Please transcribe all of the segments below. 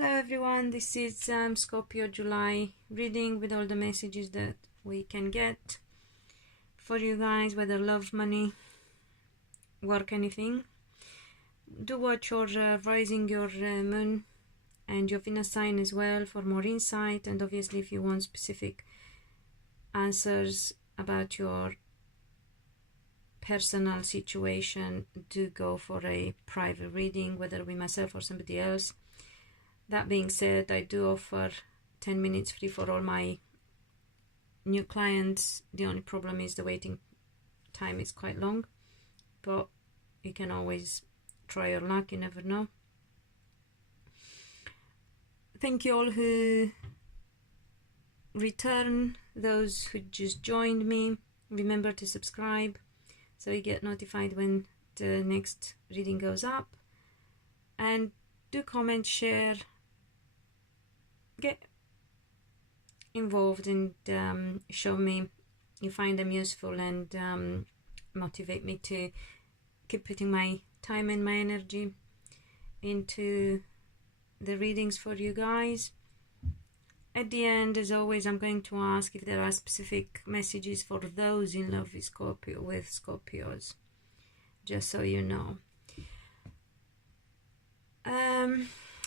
Hello everyone, this is Scorpio July reading with all the messages that we can get for you guys, whether love, money, work, anything. Do watch your rising, your moon and your Venus sign as well for more insight, and obviously if you want specific answers about your personal situation, do go for a private reading, whether with myself or somebody else. That being said, I do offer 10 minutes free for all my new clients. The only problem is the waiting time is quite long, but you can always try your luck, you never know. Thank you all who return, those who just joined me. Remember to subscribe so you get notified when the next reading goes up, and do comment, share, get involved, and show me you find them useful, and motivate me to keep putting my time and my energy into the readings for you guys. At the end, as always, I'm going to ask if there are specific messages for those in love with Scorpios, just so you know.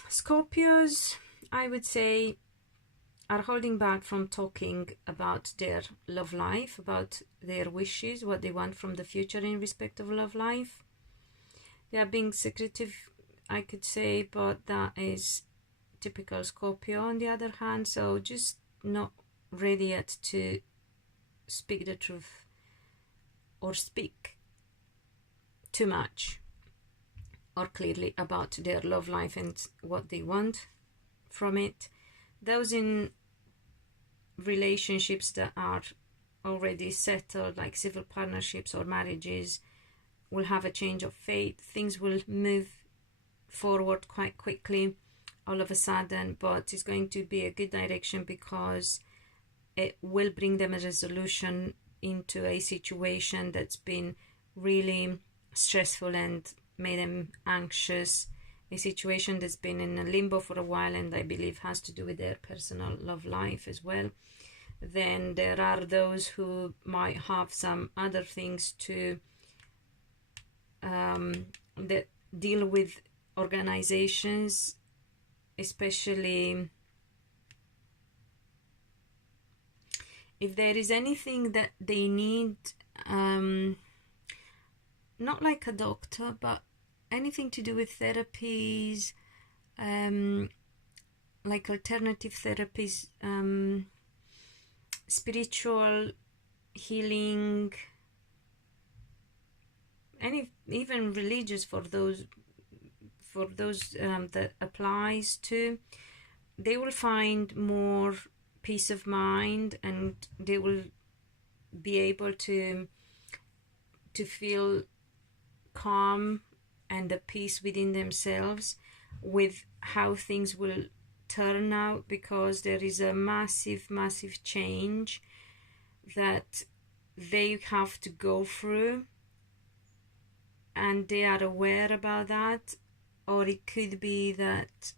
Scorpios, I would say, are holding back from talking about their love life, about their wishes, what they want from the future in respect of love life. They are being secretive, I could say, but that is typical Scorpio on the other hand, so just not ready yet to speak the truth or speak too much or clearly about their love life and what they want from it. Those in relationships that are already settled, like civil partnerships or marriages, will have a change of fate. Things will move forward quite quickly all of a sudden, but it's going to be a good direction because it will bring them a resolution into a situation that's been really stressful and made them anxious, a situation that's been in a limbo for a while, and I believe has to do with their personal love life as well. Then there are those who might have some other things to that deal with organizations, especially if there is anything that they need, not like a doctor, but anything to do with therapies, like alternative therapies, spiritual healing, even religious for those that applies to. They will find more peace of mind, and they will be able to feel calm and the peace within themselves with how things will turn out, because there is a massive change that they have to go through, and they are aware about that. Or it could be that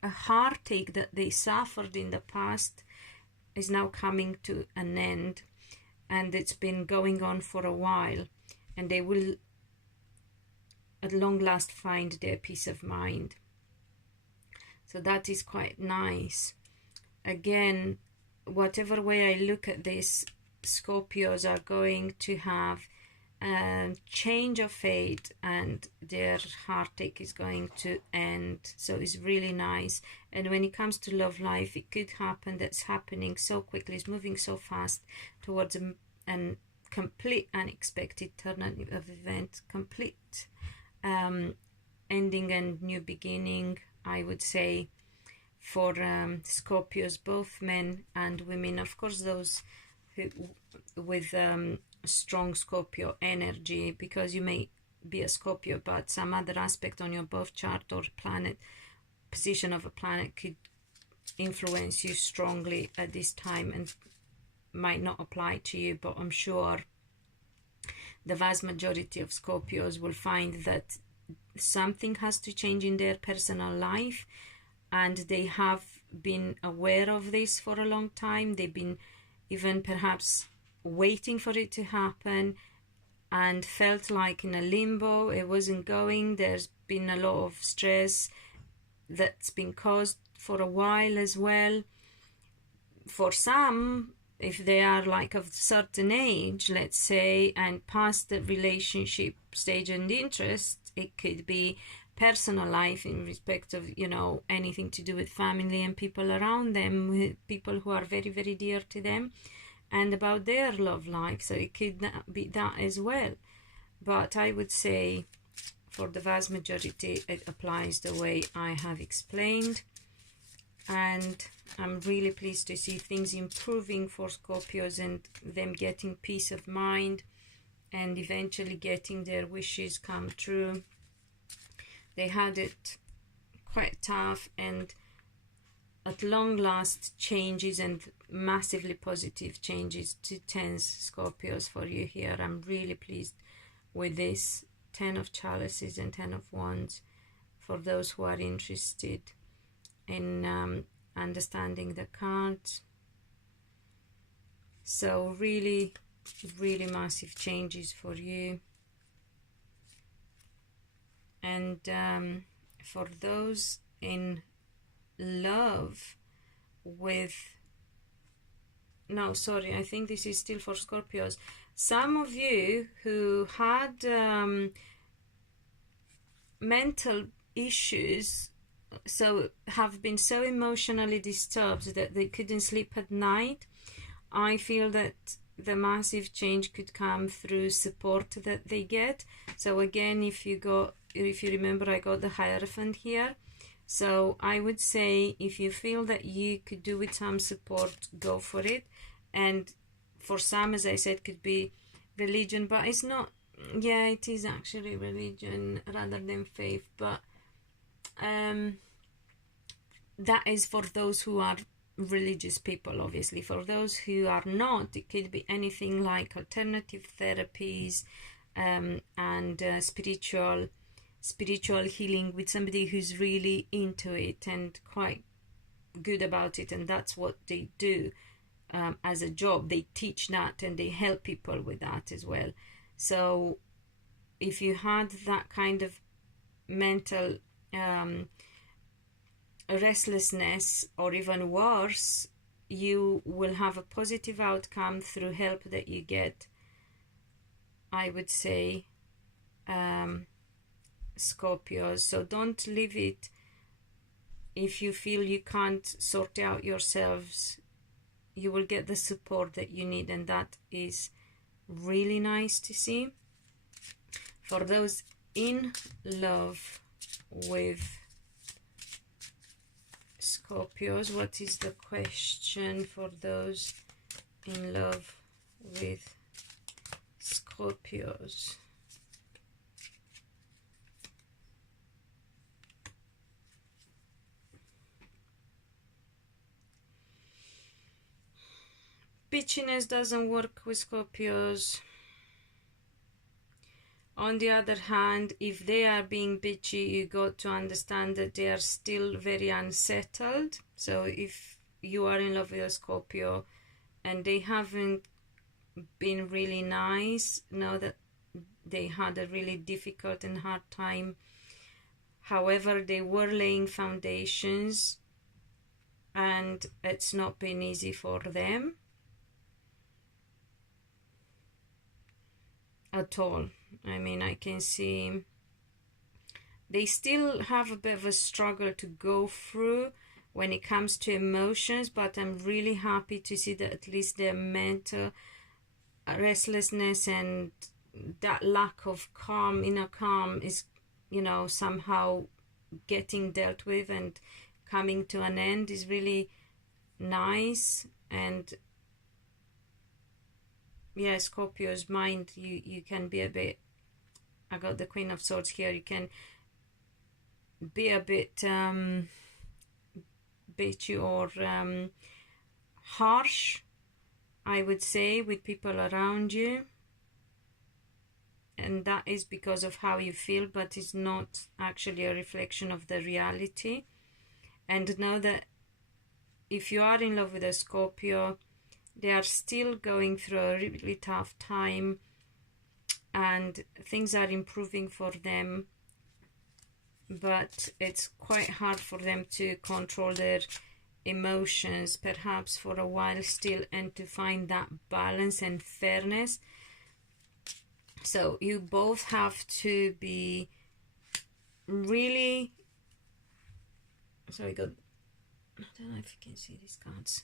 a heartache that they suffered in the past is now coming to an end, and it's been going on for a while, and they will at long last find their peace of mind. So that is quite nice. Again, whatever way I look at this, Scorpios are going to have a change of fate, and their heartache is going to end. So it's really nice. And when it comes to love life, it could happen that's happening so quickly, it's moving so fast towards an complete unexpected turn of event, complete ending and new beginning, I would say, for Scorpios, both men and women. Of course, those who with strong Scorpio energy, because you may be a Scorpio, but some other aspect on your birth chart or planet position of a planet could influence you strongly at this time and might not apply to you. But I'm sure the vast majority of Scorpios will find that something has to change in their personal life, and they have been aware of this for a long time. They've been even perhaps waiting for it to happen and felt like in a limbo. It wasn't going. There's been a lot of stress that's been caused for a while as well. For some, if they are like of a certain age, let's say, and past the relationship stage and interest, it could be personal life in respect of, you know, anything to do with family and people around them, people who are very, very dear to them, and about their love life. So it could be that as well. But I would say for the vast majority, it applies the way I have explained. And I'm really pleased to see things improving for Scorpios and them getting peace of mind and eventually getting their wishes come true. They had it quite tough, and at long last, changes and massively positive changes to tens Scorpios for you here. I'm really pleased with this 10 of chalices and 10 of wands for those who are interested in understanding the cards. So really, really massive changes for you. And for those in love with, no, sorry, I think this is still for Scorpios. Some of you who had mental issues, so have been so emotionally disturbed that they couldn't sleep at night, I feel that the massive change could come through support that they get. So again, if you remember, I got the Hierophant here. So I would say if you feel that you could do with some support, go for it. And for some, as I said, could be religion, but it's not, yeah, it is actually religion rather than faith, but that is for those who are religious people. Obviously, for those who are not, it could be anything like alternative therapies and spiritual healing with somebody who's really into it and quite good about it, and that's what they do as a job. They teach that and they help people with that as well. So if you had that kind of mental restlessness, or even worse, you will have a positive outcome through help that you get, I would say, Scorpios. So don't leave it if you feel you can't sort out yourselves. You will get the support that you need, and that is really nice to see. For those in love with Scorpios, what is the question for those in love with Scorpios? Bitchiness doesn't work with Scorpios. On the other hand, if they are being bitchy, you got to understand that they are still very unsettled. So if you are in love with a Scorpio and they haven't been really nice, know that they had a really difficult and hard time. However, they were laying foundations and it's not been easy for them at all. I mean, I can see they still have a bit of a struggle to go through when it comes to emotions, but I'm really happy to see that at least their mental restlessness and that lack of calm, inner calm, is, you know, somehow getting dealt with and coming to an end is really nice. And yeah, Scorpio's mind, you can be a bit, I got the Queen of Swords here, you can be a bit bitchy or harsh, I would say, with people around you. and that is because of how you feel, but it's not actually a reflection of the reality. And know that if you are in love with a Scorpio, they are still going through a really tough time, and things are improving for them, but it's quite hard for them to control their emotions, perhaps for a while still, and to find that balance and fairness. So you both have to be really, so we got, I don't know if you can see these cards,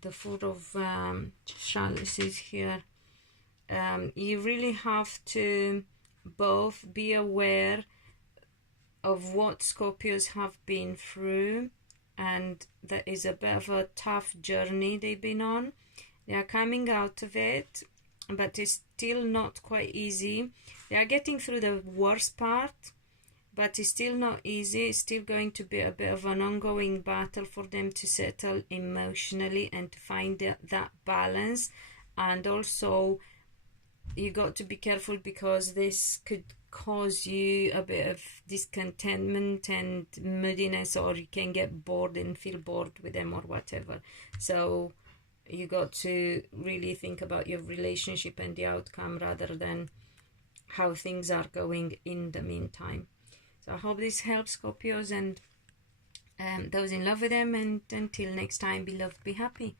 the Four of Chalices here. You really have to both be aware of what Scorpios have been through, and that is a bit of a tough journey they've been on. They are coming out of it, but it's still not quite easy. They are getting through the worst part, but it's still not easy. It's still going to be a bit of an ongoing battle for them to settle emotionally and to find that balance. And also, you got to be careful, because this could cause you a bit of discontentment and moodiness, or you can get bored and feel bored with them or whatever. So you got to really think about your relationship and the outcome rather than how things are going in the meantime. So I hope this helps, Scorpios, and those in love with them, and until next time, be loved, be happy.